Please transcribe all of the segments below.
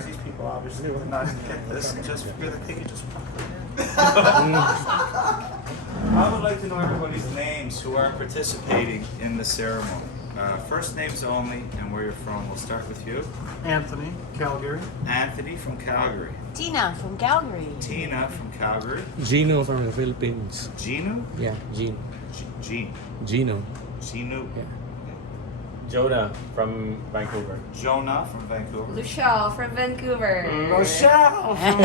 stars. These people obviously would not get this and just figure that they could just walk right I would like to know everybody's names who are participating in the ceremony. First names only and where you're from. We'll start with you. Anthony, Calgary. Anthony from Calgary. Tina from Calgary. Tina from Calgary. Gino from the Philippines. Gino? Yeah, Gino. Gino. Gino. Gino. Yeah. Jonah from Vancouver. Jonah from Vancouver. Luciole from Vancouver. Rochelle from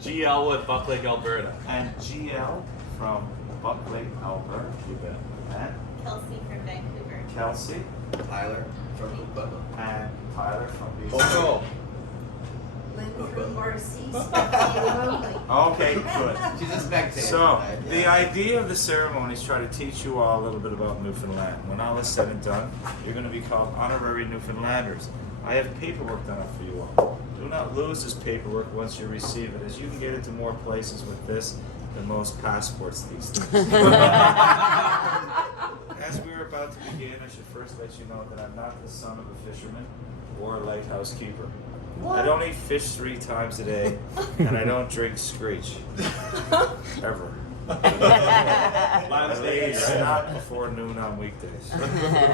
G. Elwood, Buck Lake, Alberta. And GL from Buck Lake, Alberta. You bet. And Kelsey from Vancouver. Kelsey. Tyler from Oklahoma. And Tyler from BC. Ocho. Lynn from Morrissey. Okay, good. She's a spectator. So, tonight, the yeah. idea of the ceremony is try to teach you all a little bit about Newfoundland. When all is said and done, you're going to be called honorary Newfoundlanders. I have paperwork done up for you all. Do not lose this paperwork once you receive it, as you can get into more places with this than most passports these days. As we are about to begin, I should first let you know that I'm not the son of a fisherman or a lighthouse keeper. I don't eat fish 3 times a day, and I don't drink screech. Ever. At least not before noon on weekdays.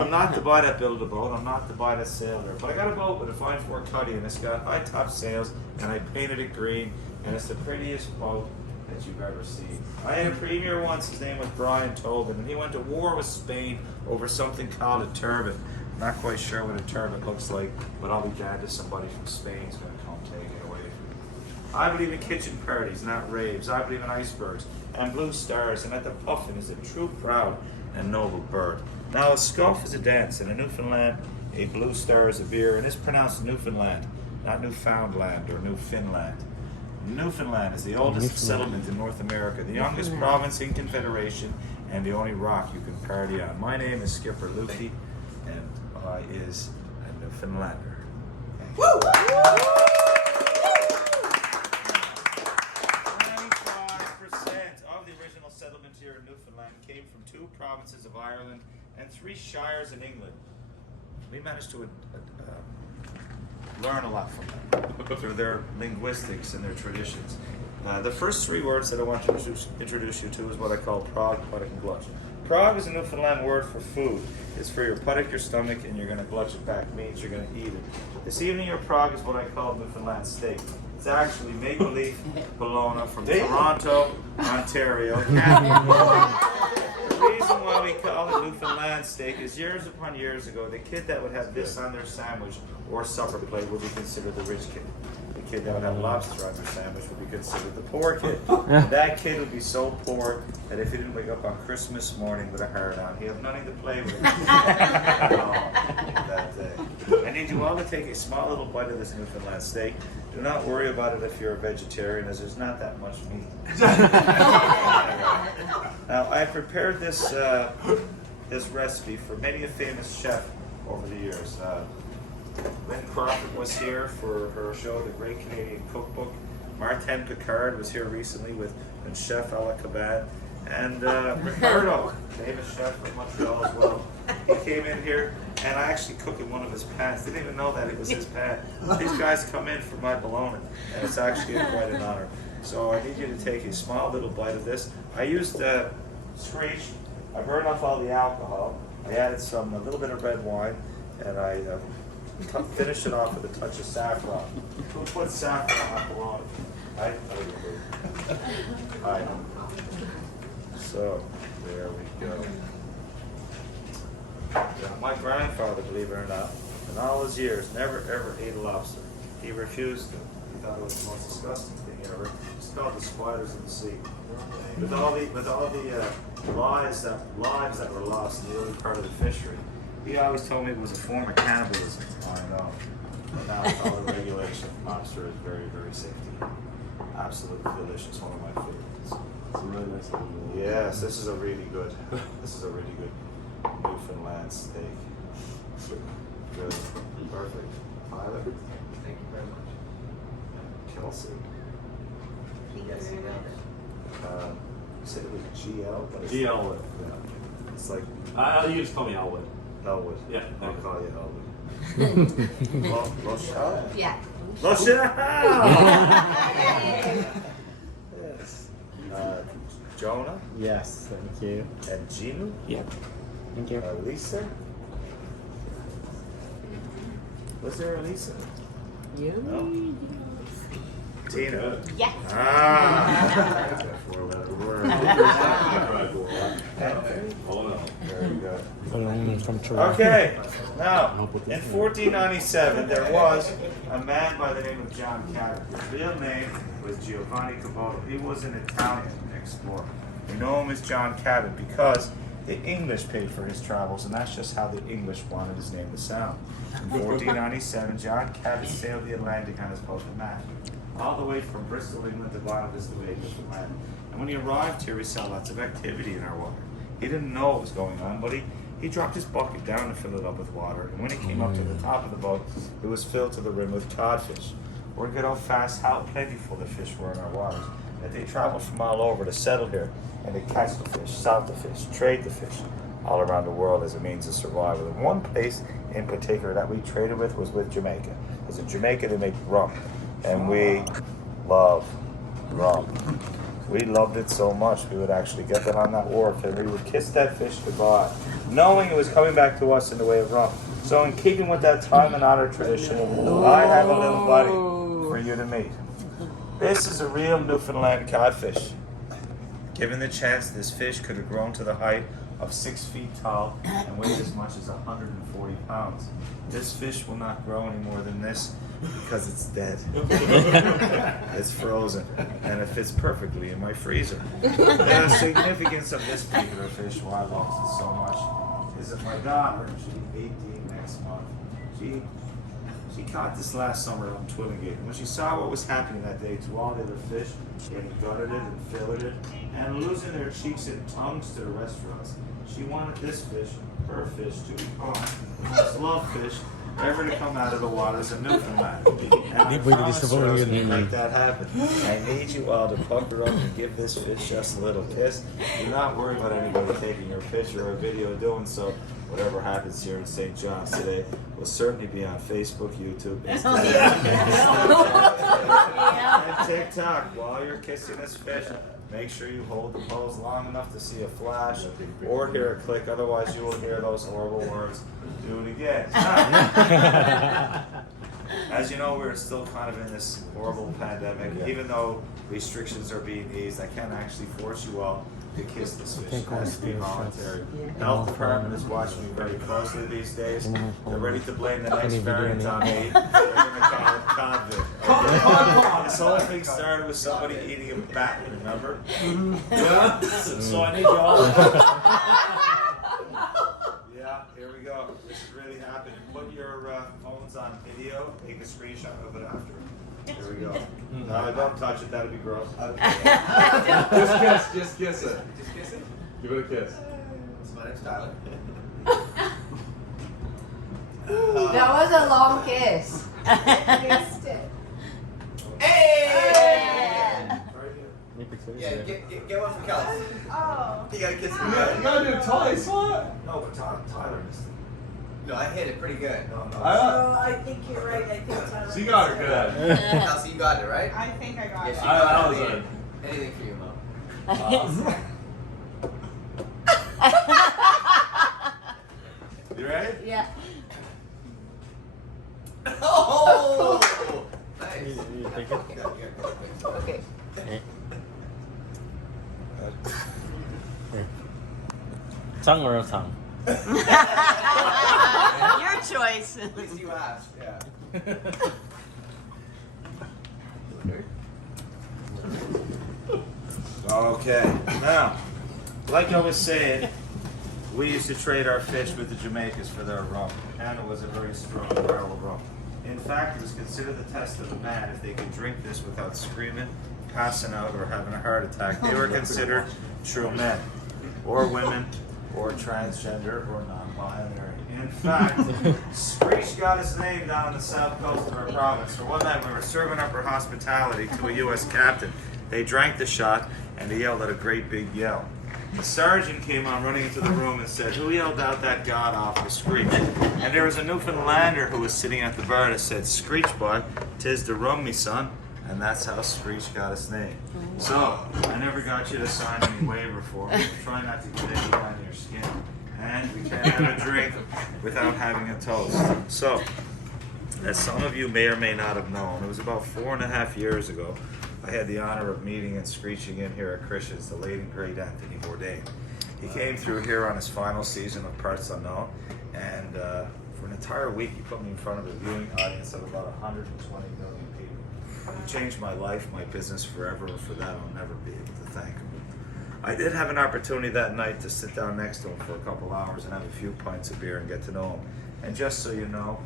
I'm not the boy that built a boat, I'm not the boy that sailed her. But I got a boat with a fine fork cuddy, and it's got high top sails, and I painted it green, and it's the prettiest boat that you've ever seen. I had a premier once, his name was Brian Tobin, and he went to war with Spain over something called a turbot. Not quite sure what a turbot looks like, but I'll be glad that somebody from Spain's going to come take it away from me. I believe in kitchen parties, not raves. I believe in icebergs and blue stars, and that the puffin is a true, proud, and noble bird. Now, a scuff is a dance, and in Newfoundland, a blue star is a beer, and it's pronounced Newfoundland, not Newfoundland or Newfoundland. Newfoundland is the oldest settlement in North America, the youngest province in Confederation, and the only rock you can party on. My name is Skipper Luffy, and I is a Newfoundlander. Woo! 95% of the original settlement here in Newfoundland came from 2 provinces of Ireland and 3 shires in England. We managed to learn a lot from them through their linguistics and their traditions. The first 3 words that I want to introduce you to is what I call prog, puttock, and glutch. Prog is a Newfoundland word for food. It's for your puttock, your stomach, and you're going to glutch it back. It means you're going to eat it. This evening, your prog is what I call Newfoundland steak. It's actually maple leaf bologna from Toronto, Ontario, Canada. The reason why we call it Newfoundland steak is years upon years ago, the kid that would have this on their sandwich or supper plate would be considered the rich kid. The kid that would have lobster on their sandwich would be considered the poor kid. And that kid would be so poor that if he didn't wake up on Christmas morning with a heart on, he'd have nothing to play with that day. I need you all to take a small little bite of this Newfoundland steak. Do not worry about it if you're a vegetarian, as there's not that much meat. Now, I prepared this this recipe for many a famous chef over the years. Lynn Crawford was here for her show, The Great Canadian Cookbook. Martin Picard was here recently with Chef a la Cabane. And Ricardo, famous chef from Montreal as well. He came in here, and I actually cooked in one of his pans. Didn't even know that it was his pan. These guys come in for my bologna, and it's actually quite an honor. So I need you to take a small little bite of this. I used screech. I burned off all the alcohol. I added a little bit of red wine, and I finished it off with a touch of saffron. Who put saffron on bologna? I know you do. I know. So, there we go. Now, my grandfather, believe it or not, in all his years, never ever ate a lobster. He refused to. He thought it was the most disgusting thing ever. It's called the spiders in the sea. With all the lives that were lost in the early part of the fishery, he always told me it was a form of cannibalism. I know. But now with all the regulation, lobster is very, very safe to eat. Absolutely delicious, one of my favorites. It's a really nice little meal. Yes, this is a really good Newfoundland steak. Good. Perfect. Tyler? Thank you very much. Kelsey? Yes, you know. You said it was GL? But it's G. Elwood. Yeah. It's like You just call me Elwood. Elwood. Yeah. I'll call you Elwood. Rochelle? Yeah. Rochelle! Yes. Jonah Yes, thank you. and Gino? Yep. Thank you. Lisa? Was there a Lisa? No. Tina? Yes. Ah! Very good. Along from Toronto. Okay, now, in 1497, there was a man by the name of John Cabot. His real name was Giovanni Caboto. He was an Italian explorer. We know him as John Cabot because the English paid for his travels, and that's just how the English wanted his name to sound. In 1497, John Cabot sailed the Atlantic on his boat, the Mac, all the way from Bristol, England to Bonavista, Newfoundland. And when he arrived here, he saw lots of activity in our water. He didn't know what was going on, but he dropped his bucket down to fill it up with water. And when he came up to the top of the boat, it was filled to the rim with codfish. Word got out fast how plentiful the fish were in our waters, that they traveled from all over to settle here and to catch the fish, sell the fish, trade the fish all around the world as a means of survival. And one place in particular that we traded with was with Jamaica. Because in Jamaica they make rum, and we love rum. We loved it so much we would actually get that on that wharf and we would kiss that fish goodbye, knowing it was coming back to us in the way of rum. So in keeping with that time and honored tradition, I have a little buddy for you to meet. This is a real Newfoundland codfish. Given the chance, this fish could have grown to the height of 6 feet tall and weighed as much as 140 pounds. This fish will not grow any more than this because it's dead. It's frozen and it fits perfectly in my freezer. The significance of this particular fish, why I love it so much, is that my daughter, she's 18 next month, she caught this last summer on Twillingate. And when she saw what was happening that day to all the other fish, getting gutted and filleted and losing their cheeks and tongues to the restaurants, she wanted this fish, her fish, to become the most loved fish ever to come out of the waters of Newfoundland. And I promise you, I was going to make that happen. I need you all to pucker up and give this fish just a little kiss. Do not worry about anybody taking your picture or video doing so. Whatever happens here in St. John's today will certainly be on Facebook, YouTube, Instagram, and TikTok. While you're kissing this fish, make sure you hold the pose long enough to see a flash or hear a click. Otherwise, you will hear those horrible words. Do it again. As you know, we're still kind of in this horrible pandemic. Even though restrictions are being eased, I can't actually force you all to kiss this fish. It has to be voluntary. Health department is watching me very closely these days. They're ready to blame the next variant on me. They're going to call it COVID. Okay? This whole thing started with somebody eating a bat, remember? Yeah. So I need you all. Yeah, here we go. This is really happening. Put your phones on video. Take a screenshot of it after. Here we go. No, don't touch it. That'd be gross. Just kiss it. Just kiss it. Give it a kiss. So my name's Tyler. That was a long kiss. Hey! Yeah, get one for Kelsey. Oh. You gotta kiss me. You gotta do it twice, what? No, but Tyler missed it. No, I hit it pretty good. No. I think you're right. I think Tyler. So you got it good. Kelsey, you got it, right? I think I got Yes, it. you I got was it. in. Anything for you, Mom. You ready? Yeah. Oh! Nice. You take it? Okay. Tongue or a tongue? Your choice. At least you asked, yeah. Okay. Now, like I was saying, we used to trade our fish with the Jamaicans for their rum, and it was a very strong barrel of rum. In fact, it was considered the test of a man if they could drink this without screaming, passing out, or having a heart attack. They were considered true men, or women, or transgender, or non-binary. In fact, Screech got his name down on the south coast of our province. For one night, we were serving up our hospitality to a U.S. captain. They drank the shot, and he yelled at a great big yell. the sergeant came on running into the room and said, "Who yelled out that god awful screech?" And there was a Newfoundlander who was sitting at the bar that said, "Screech boy, 'tis the rum, me son." And that's how Screech got its name. So, I never got you to sign any waiver for it. Try not to get any on your skin. And we can't have a drink without having a toast. So, as some of you may or may not have known, it was about 4.5 years ago, I had the honor of meeting and screeching in here at Christian's, the late and great Anthony Bourdain. He came through here on his final season of Parts Unknown, and for an entire week he put me in front of a viewing audience of about 120 million people. He changed my life, my business forever, and for that I'll never be able to thank him. I did have an opportunity that night to sit down next to him for a couple hours and have a few pints of beer and get to know him. And just so you know,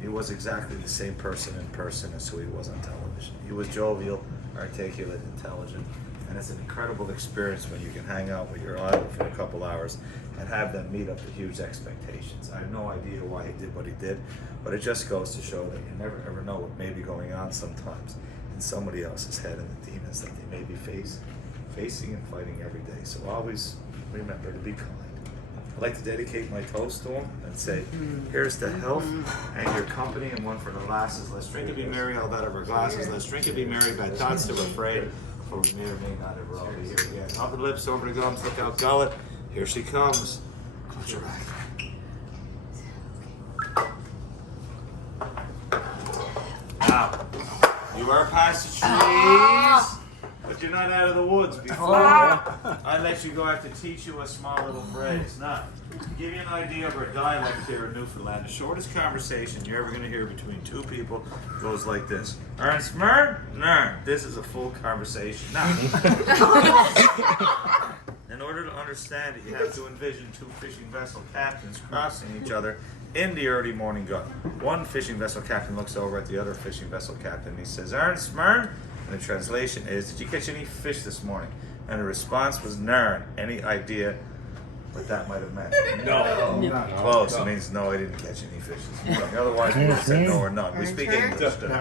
he was exactly the same person in person as who he was on television. He was jovial, articulate, intelligent, and it's an incredible experience when you can hang out with your idol for a couple hours and have them meet up to huge expectations. I have no idea why he did what he did, but it just goes to show that you never ever know what may be going on sometimes in somebody else's head and the demons that they may be facing and fighting every day. So always remember to be kind. I'd like to dedicate my toast to him and say, here's to health and your company, and one for the lasses. Let's drink and be merry, all that of our glasses. Let's drink and be merry, bad thoughts to we're afraid, for we may or may not ever all be here again. Up the lips, over the gums, look out gullet. Here she comes. Close your eye. Now, you are past the trees, but you're not out of the woods. Before I let you go, I have to teach you a small little phrase. Now, to give you an idea of our dialect here in Newfoundland, the shortest conversation you're ever going to hear between two people goes like this. Ernst Mern? Nern. This is a full conversation. Now, in order to understand it, you have to envision two fishing vessel captains crossing each other in the early morning gun. One fishing vessel captain looks over at the other fishing vessel captain and he says, Ernst Mern? And the translation is, did you catch any fish this morning? And the response was, Nern. Any idea what that might have meant? No. Close. It means no, I didn't catch any fish this morning. Otherwise, we would have said no or none. We speak English. Try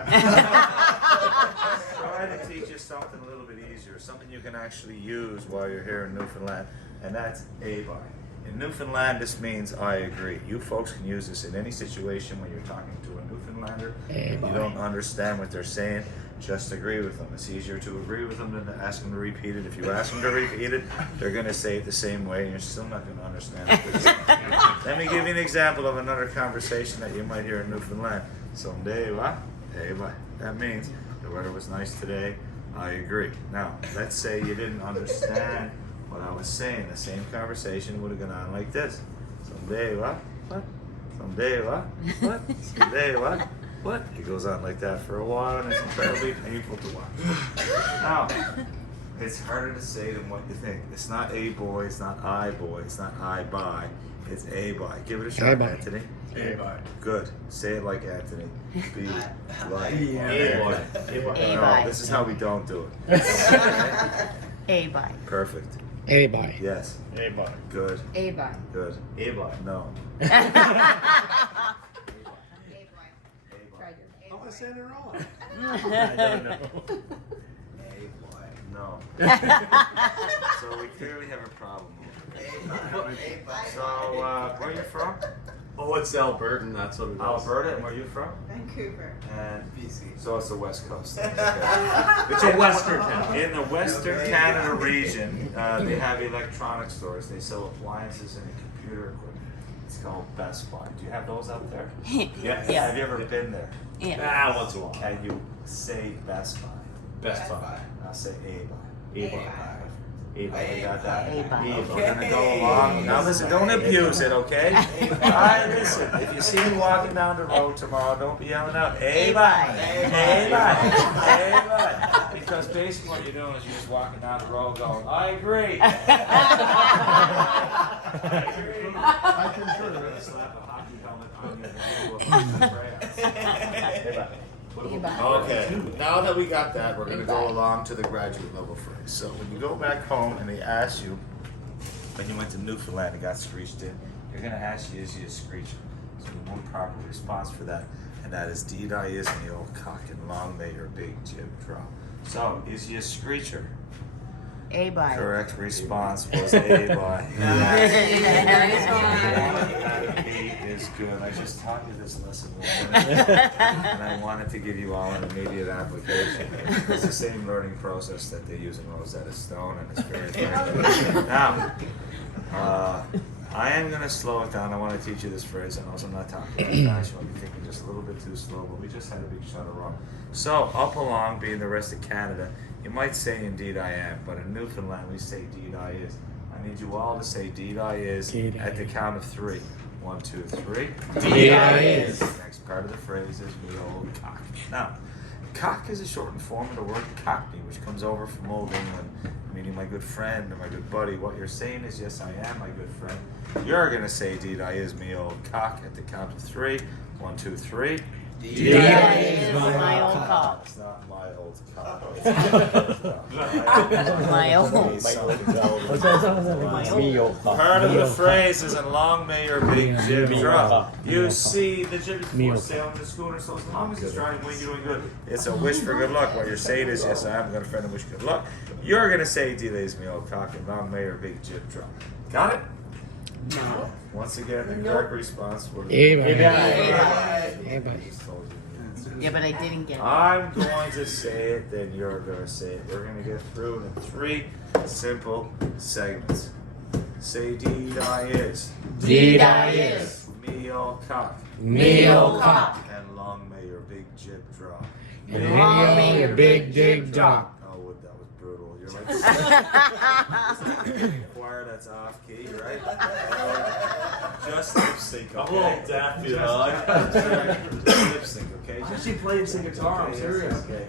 to teach you something a little bit easier, something you can actually use while you're here in Newfoundland, and that's a-bye. In Newfoundland, this means I agree. You folks can use this in any situation when you're talking to a Newfoundlander. If you don't understand what they're saying, just agree with them. It's easier to agree with them than to ask them to repeat it. If you ask them to repeat it, they're going to say it the same way, and you're still not going to understand it. Let me give you an example of another conversation that you might hear in Newfoundland. Someday, what? Hey, bye. That means the weather was nice today. I agree. Now, let's say you didn't understand what I was saying. The same conversation would have gone on like this. Someday, what? What? Someday, what? What? Someday, what? What? It goes on like that for a while, and it's incredibly painful to watch. Now, it's harder to say than what you think. It's not a boy, it's not I boy, it's not I buy, it's a buy. Give it a shot, Anthony. A-bye. Good. Say it like Anthony. Be like A-boy. Anthony. No, this is how we don't do it. A-bye. Perfect. A-bye. Yes. A-bye. Good. A-bye. Good. A-bye. No. How am I saying it wrong? I don't know. No. So we clearly have a problem. So, where are you from? Oh, it's Albertan, that's what it is. Alberta, and where are you from? Vancouver. And BC. so it's the West Coast. It's a Western town. In the Western Canada region, they have electronic stores. They sell appliances and computer equipment. It's called Best Buy. Do you have those out there? Yes. Yeah. Have you ever been there? Yeah. Once in a while. Can you say Best Buy? Best Buy. I'll say A-Buy. A-bye. A-Buy, you got that? A-Buy. We're gonna go along. Now listen, don't abuse it, okay? Alright, listen, if you see me walking down the road tomorrow, don't be yelling out, A-Buy, A-Buy, A-Buy. Because basically what you're doing is you're just walking down the road going, I agree. I agree. I concur. You're gonna slap a hockey helmet on you and do a crayons. A-Buy. Okay, now that we got that, we're going to go along to the graduate level phrase. So when you go back home and they ask you, when you went to Newfoundland and got screeched in, you're going to ask you, is he a screecher? So the one proper response for that, and that is, deed I is in the old cock and long may your big jib drop. So, is he a screecher? A by. Correct response was A by. That is good. I just taught you this lesson and I wanted to give you all an immediate application. It's the same learning process that they use in Rosetta Stone, and it's very effective. Now, I am going to slow it down. I want to teach you this phrase. I know I'm not talking very fast. You might be thinking just a little bit too slow, but we just had a big shot of wrong. So, up along being the rest of Canada, you might say indeed I am, but in Newfoundland we say deed I is. I need you all to say deed I is Deed I at the is. count of 3. 1, 2, 3. Deed I is. Next part of the phrase is me old cock. Now, cock is a shortened form of the word cockney, which comes over from Old England, meaning my good friend or my good buddy. What you're saying is, yes, I am my good friend. You're going to say, deed I is me old cock at the count of 3. 1, 2, 3. Deed I is my old cock. It's not my old cock. My old. Part of the phrase is, and long may your big jib drop. You see, the jib is sailing the schooner, so as long as it's drying wind, you're doing good. It's a wish for good luck. What you're saying is, yes, I am going to friend and wish good luck. You're going to say, deed is me old cock, and long may your big jib drop. Got it? No. Once again, the correct response was A by. A A by. Yeah, but I didn't get it. I'm going to say it, then you're going to say it. We're going to get through it in 3 simple segments. Say deed I is. Deed I is. Me old cock. Me old cock. And long may your big jib drop. And long may your big jig drop. Oh, that was brutal. You're like choir that's off key, right? Just lip sync, okay? I'm a little deaf, you know. Just lip sync, okay? She played some guitar, I'm Okay, serious. Okay, okay.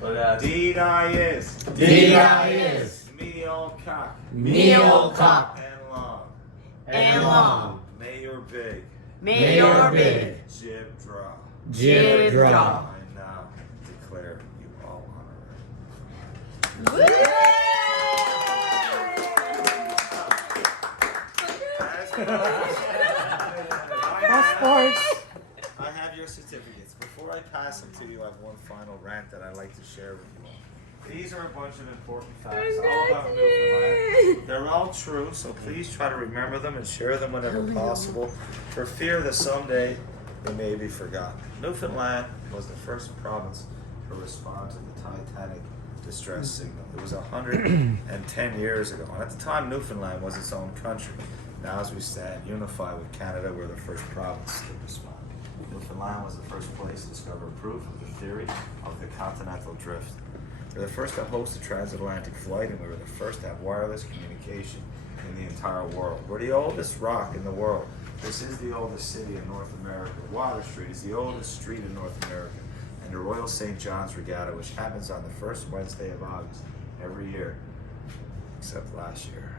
But Deed I is. Deed I is. Me old cock. Me old cock. And long. And long. May your big May your big jib drop. Jib drop. I now declare you all honorary. I have your certificates. Before I pass them to you, I have one final rant that I'd like to share with you all. These are a bunch of important facts all about Newfoundland. They're all true, so please try to remember them and share them whenever possible, for fear that someday they may be forgotten. Newfoundland was the first province to respond to the Titanic distress signal. It was 110 years ago, and at the time Newfoundland was its own country. Now as we stand unified with Canada, we're the first province to respond. Newfoundland was the first place to discover proof of the theory of the continental drift. We were the first to host a transatlantic flight, and we were the first to have wireless communication in the entire world. We're the oldest rock in the world. This is the oldest city in North America. Water Street is the oldest street in North America. And the Royal St. John's Regatta, which happens on the first Wednesday of August every year, except last year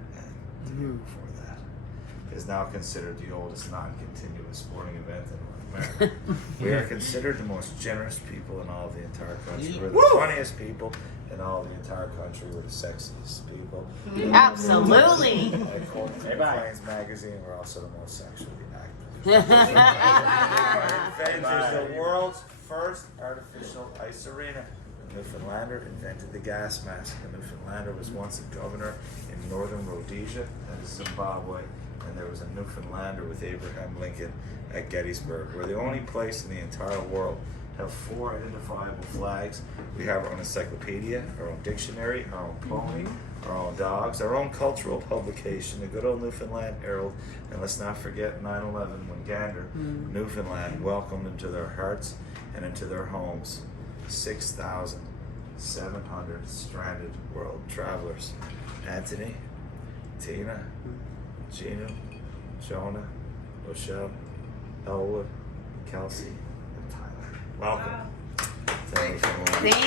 and before that, is now considered the oldest non-continuous sporting event in North America. We are considered the most generous people in all of the entire country. We're the funniest people in all of the entire country. We're the sexiest people. Absolutely. According to Plains magazine, we're also the most sexually active. Invented the world's first artificial ice arena. The Newfoundlander invented the gas mask. The Newfoundlander was once a governor in northern Rhodesia, that is Zimbabwe, and there was a Newfoundlander with Abraham Lincoln at Gettysburg. We're the only place in the entire world to have 4 identifiable flags. We have our own encyclopedia, our own dictionary, our own pony, our own dogs, our own cultural publication, the good old Newfoundland Herald, and let's not forget 9/11 when Gander, Newfoundland, welcomed into their hearts and into their homes 6,700 stranded world travelers. Anthony, Tina, Gino, Jonah, Rochelle, Elwood, Kelsey, and Tyler. Welcome. Thank you. Thank you.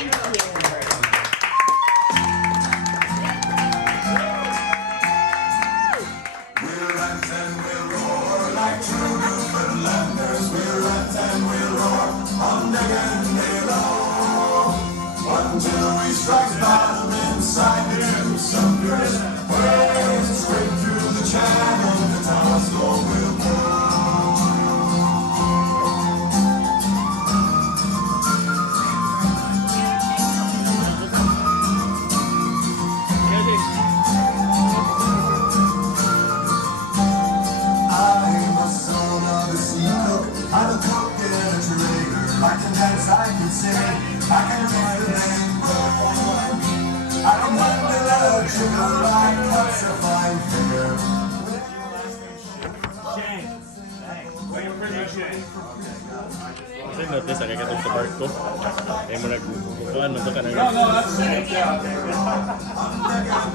Kasi notice, agad ka sa barko. Kaya mo nagbukuan, man to ka na. No, that's